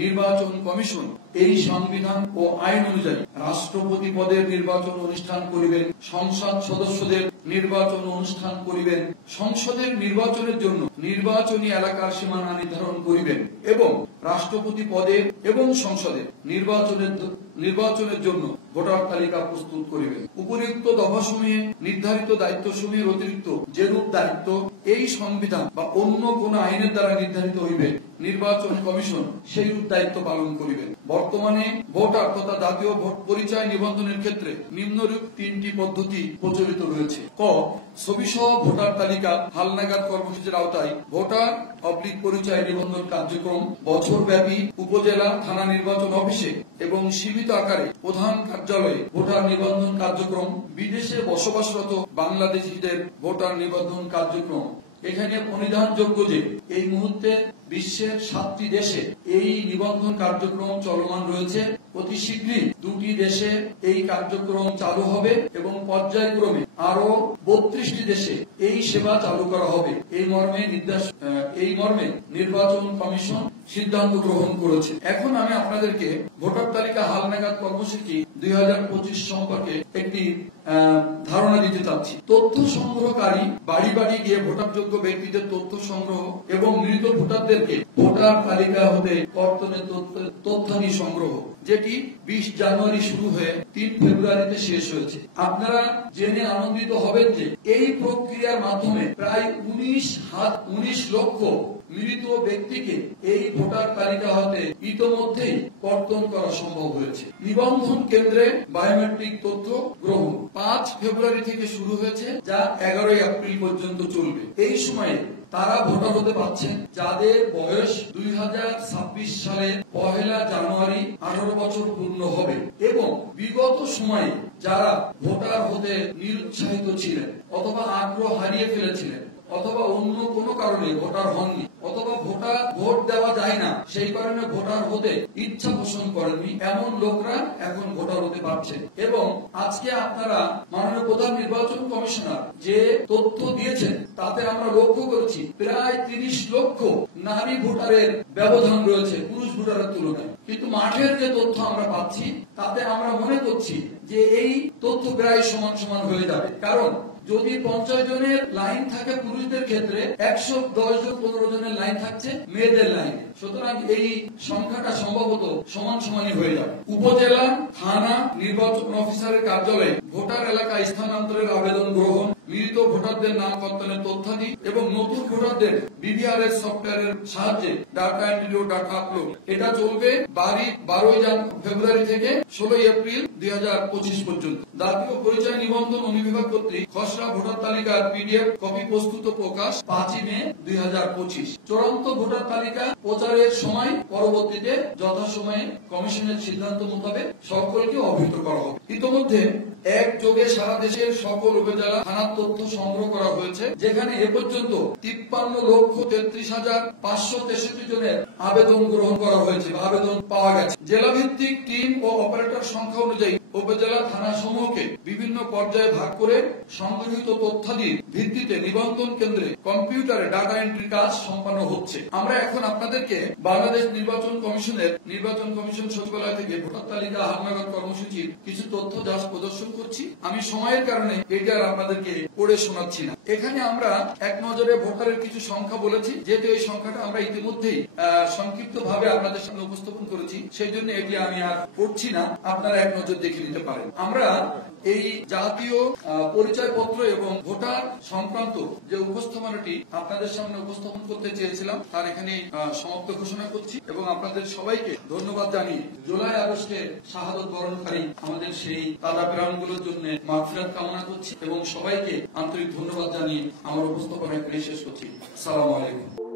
নির্বাচন কমিশন এই সংবিধান ও আইন অনুযায়ী রাষ্ট্রপতি পদের নির্বাচন অনুষ্ঠান করিবেন, সংসদ সদস্যদের নির্বাচন অনুষ্ঠান করিবেন, সংসদের নির্বাচনের জন্য নির্বাচনী এলাকার সীমানা নির্ধারণ করিবেন এবং রাষ্ট্রপতি পদের এবং সংসদের নির্বাচনের জন্য ভোটার তালিকা প্রস্তুত করিবেন। উপরিউক্ত দফাসমূহে নির্ধারিত দায়িত্বসমূহের অতিরিক্ত যেরূপ দায়িত্ব এই সংবিধান বা অন্য কোন আইনের দ্বারা নির্ধারিত হইবে, নির্বাচন কমিশন সেইরূপ দায়িত্ব পালন করিবেন। বর্তমানে ভোটার তথা জাতীয় ভোট পরিচয় নিবন্ধনের ক্ষেত্রে নিম্নরূপ 3টি পদ্ধতি প্রচলিত রয়েছে। ক, ছবিসহ ভোটার তালিকা হালনাগাদ কর্মসূচির আওতায় ভোটার পরিচয় নিবন্ধন কার্যক্রম বছরব্যাপী উপজেলা থানা নির্বাচন অফিসে এবং সীমিত আকারে প্রধান কার্যালয়ে ভোটার নিবন্ধন কার্যক্রম, বিদেশে বসবাসরত বাংলাদেশিদের ভোটার নিবন্ধন কার্যক্রম। এখানে পরিধানযোগ্য যে এই মুহূর্তে বিশ্বের 7টি দেশে এই নিবন্ধন কার্যক্রম চলমান রয়েছে। অতি শীঘ্রই 2টি দেশে এই কার্যক্রম চালু হবে এবং পর্যায়ক্রমে আরো 32টি দেশে এই সেবা চালু করা হবে। এই মর্মে নির্বাচন কমিশন সিদ্ধান্ত গ্রহণ করেছে। এখন আমি আপনাদেরকে ভোটার তালিকা হালনাগাদ কর্মসূচি 2025 সম্পর্কে একটি ধারণা দিতে চাচ্ছি। তথ্য সংগ্রহকারী বাড়ি বাড়ি গিয়ে ভোটারযোগ্য ব্যক্তিদের তথ্য সংগ্রহ এবং মৃত ভোটারদেরকে ভোটার তালিকা হতে কর্তনের তথ্যাদি সংগ্রহ, যেটি 20 জানুয়ারি শুরু হয়ে 3 ফেব্রুয়ারিতে শেষ হয়েছে। আপনারা জেনে আনন্দিত হবেন যে এই প্রক্রিয়ার মাধ্যমে প্রায় 19 লক্ষ মৃত ব্যক্তিকে এই ভোটার তালিকা হতে ইতোমধ্যেই কর্তন করা সম্ভব হয়েছে। নিবন্ধন কেন্দ্রে বায়োমেট্রিক তথ্য গ্রহণ 5 ফেব্রুয়ারি থেকে শুরু হয়েছে, যা 11 এপ্রিল পর্যন্ত চলবে। এই সময়ে তারা ভোটার হতে পারছেন যাদের বয়স 2026 সালের 1 জানুয়ারি 18 বছর পূর্ণ হবে এবং বিগত সময়ে যারা ভোটার হতে নিরুৎসাহিত ছিলেন অথবা আগ্রহ হারিয়ে ফেলেছিলেন অথবা অন্য কোনো কারণে ভোটার হননি অথবা ভোট দেওয়া যায় না সেই কারণে ভোটার হতে ইচ্ছা পোষণ করেননি, এমন লোকরা এখন ভোটার হতে পারছে। এবং আজকে আপনারা মাননীয় প্রধান নির্বাচন কমিশনার যে তথ্য দিয়েছেন তাতে আমরা লক্ষ্য করেছি প্রায় 30 লক্ষ নারী ভোটারের ব্যবধান রয়েছে পুরুষ ভোটারের তুলনায়। কিন্তু মাঠের যে তথ্য আমরা পাচ্ছি তাতে আমরা মনে করছি যে এই তথ্য প্রায় সমান হয়ে যাবে। কারণ যদি 50 জনের লাইন থাকে পুরুষদের ক্ষেত্রে 110 জন 15 জনের লাইন থাকছে মেয়েদের লাইনে, সুতরাং এই সংখ্যাটা সম্ভবত সমানই হয়ে যাবে। উপজেলা থানা নির্বাচন অফিসারের কার্যালয়ে ভোটার এলাকা স্থানান্তরের আবেদন গ্রহণ, মৃত ভোটারদের নাম কর্তনের তথ্যাদি এবং নতুন ভোটারদের BVRS সফটওয়্যারের সাহায্যে ডাটা এন্ট্রি ও ডাটা আপলোড, এটা চলবে 12 ফেব্রুয়ারি থেকে 16 এপ্রিল 2025 পর্যন্ত। জাতীয় পরিচয় নিবন্ধন অনুবিভাগ কর্তৃক খসড়া ভোটার তালিকার PDF কপি প্রস্তুত প্রকাশ 5 মে 2025। চূড়ান্ত ভোটার তালিকা প্রচারের সময় পরবর্তীতে যথাসময়ে কমিশনের সিদ্ধান্ত মোতাবেক সকলকে অবহিত করা হবে। ইতোমধ্যে একযোগে সারা দেশের সকল উপজেলা থানার তথ্য সংগ্রহ করা হয়েছে, যেখানে এ পর্যন্ত 53,33,563 জনের আবেদন গ্রহণ করা হয়েছে বা আবেদন পাওয়া গেছে। জেলা ভিত্তিক টিম ও অপারেটর সংখ্যা অনুযায়ী উপজেলা থানা সমূহকে বিভিন্ন পর্যায়ে ভাগ করে সংগৃহীত তথ্যাদির ভিত্তিতে নিবন্ধন কেন্দ্রে কম্পিউটারে ডাটা এন্ট্রি কাজ সম্পন্ন হচ্ছে। আমরা এখন আপনাদেরকে বাংলাদেশ নির্বাচন কমিশন সচিবালয় থেকে ভোটার তালিকা হালনাগাদ কর্মসূচির কিছু তথ্য জাস্ট প্রদর্শন করছি। আমি সময়ের কারণে এটা আপনাদেরকে পড়ে শোনাচ্ছি না। এখানে আমরা এক নজরে ভোটারের কিছু সংখ্যা বলেছি, যেহেতু এই সংখ্যাটা আমরা ইতিমধ্যেই সংক্ষিপ্ত ভাবে আপনাদের সামনে উপস্থাপন করেছি, সেই জন্য এটি আমি আর পড়ছি না, আপনারা এক নজর দেখে নিতে পারেন। আমরা এই জাতীয় পরিচয়পত্র এবং ভোটার সংক্রান্ত যে উপস্থাপনাটি আপনাদের সামনে উপস্থাপন করতে চেয়েছিলাম তার এখানে সমাপ্ত ঘোষণা করছি এবং আপনাদের সবাইকে ধন্যবাদ জানিয়ে জুলাই আগস্টে শাহাদত বরণকারী আমাদের সেই তাজা প্রাণগুলোর জন্য মাগফিরাত কামনা করছি এবং সবাইকে আন্তরিক ধন্যবাদ জানিয়ে আমার উপস্থাপনা এখানে শেষ করছি। আসসালামু আলাইকুম।